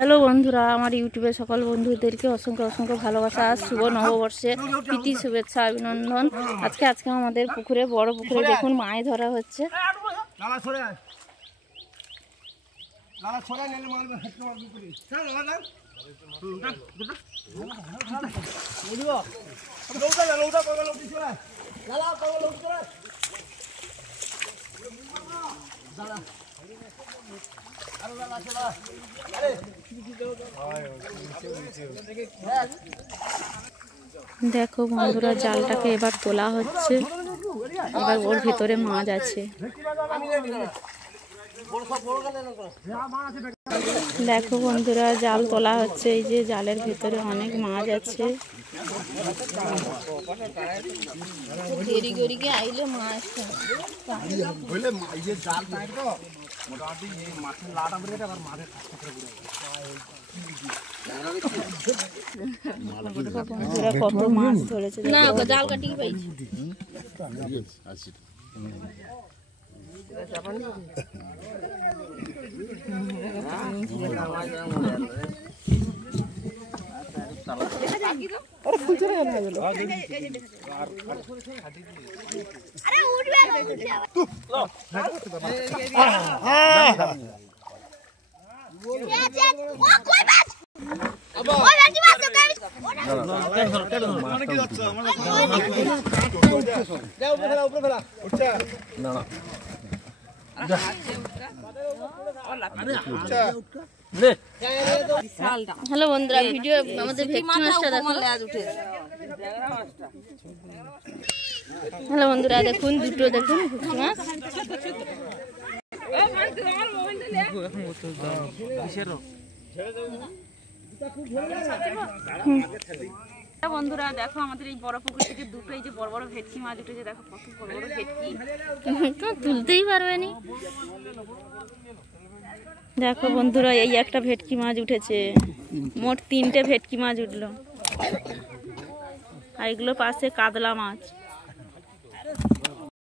Hello বন্ধুরা, আমার ইউটিউবের সকল বন্ধুদেরকে অসংখ্য অসংখ্য ভালোবাসা আর শুভ নববর্ষের প্রীতি শুভেচ্ছা অভিনন্দন। আজকে আমাদের পুকুরে, বড় পুকুরে দেখুন মাছ ধরা হচ্ছে। দেখো বন্ধুরা, জালটাকে এবার তোলা হচ্ছে। এবার ওর ভিতরে মাছ আছে। দেখো বন্ধুরা, জাল তোলা হচ্ছে। এই যে জালের ভিতরে অনেক মাছ আছে। আইলে মাছ কত মাছ ধরেছে না, জাল কাটিয়ে পাইছি। হ্যালো বন্ধুরা, ভিডিও আমাদের ভেটকি মাছটা দেখো। হ্যালো বন্ধুরা, দেখুন দুটো, দেখুন ভেটকি মাছ। বন্ধুরা দেখো, আমাদের এই বড় পুকুর থেকে দুটো এই যে বড় বড় ভেটকি মাছ উঠেছে। দেখো কত বড় বড় ভেটকি, তো তুলতেই পারবে না। দেখো বন্ধুরা, এই একটা ভেটকি মাছ উঠেছে। মোট 3টে ভেটকি মাছ উঠলো। আর এগুলো পাশে কাতলা মাছ।